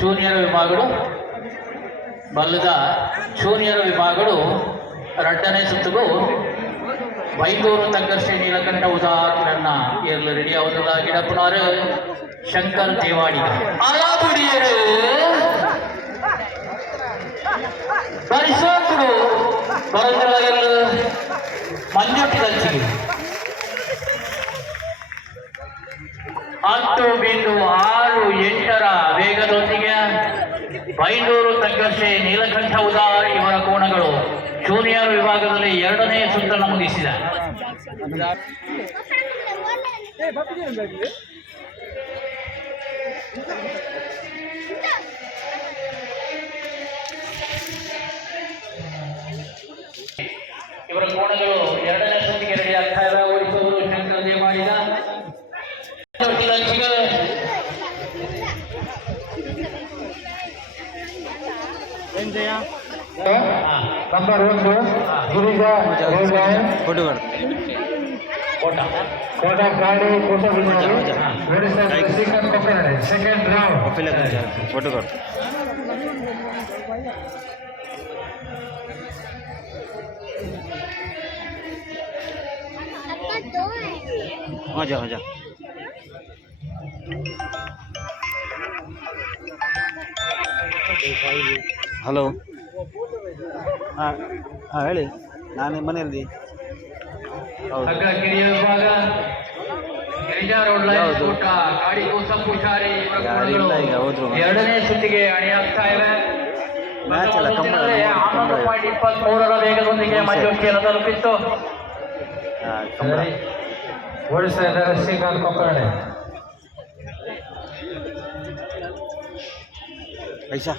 Junior ವಿಭಾಗಗಳು ಬಲ್ಲದ junior ವಿಭಾಗಗಳು ಎರಡನೇ ಸುತ್ತಿಗೂ ಬೈಂದೂರು ತಗ್ಗರ್ಷೆ ನೀಲಕಂಠ ಉದಾಹರಣೆಗಳನ್ನ ಏರಲು ರೆಡಿ ಆಗುವುದಿಲ್ಲ. ಗಿಡಪ್ಪನವರು ಶಂಕರ್ ದೇವಾಡಿ ಅಲಾಬುಡಿಯರು ಬರಿಸೋಕರು ಬರೋದಿಲ್ಲ ಎಲ್ಲ ಮಂಜುಟ್ಟಿದಂಚಿಗೆ 10.68 ವೇಗದೊಂದಿಗೆ ಬೈಂದೂರು ತಗ್ಗರ್ಷೆ ನೀಲಕಂಠ ಉದಾರ್ ಇವರ ಕೋಣಗಳು ಜೂನಿಯರ್ ವಿಭಾಗದಲ್ಲಿ ಎರಡನೇ ಸುತ್ತನ್ನು ಮುಗಿಸಿದೆ. ಇವರ ಕೋಣಗಳು ಎರಡನೇ ಸುತ್ತಿಗೆ ರೆಡಿ ಆಗ್ತಾ ಇವೆ. ಓಡಿಸುವರು ಶಂಕರ್ ದೇವಾಡಿಗ ನಂಬರ್ 1 ಗಿರಿಜಾ ಕೋಟ ಗಾಡಿ ಕೋಟ ಸೆಕೆಂಡ್ ರೌಂಡ್ हो जा ಹಲೋ ಹಾಂ ಹಾಂ ಹೇಳಿ, ನಾನು ಮನೆಯಲ್ಲಿ. ಎರಡನೇ ಸುತ್ತಿಗೆ ಅಣಿಯಾಗ್ತಾ ಇವೆ. ಮ್ಯಾಚ್ ಅಲ್ಲ, 23ರ ವೇಗದೊಂದಿಗೆ ಮಂಜುಷ್ಟಿಯನ್ನು ತಲುಪಿತ್ತು. ಓಡಿಸ್ತಾ ಇದ್ದಾರೆ ಶ್ರೀಕಾಂತ್ ಕೊಕ್ಕರಡೆ. ಐಸಾ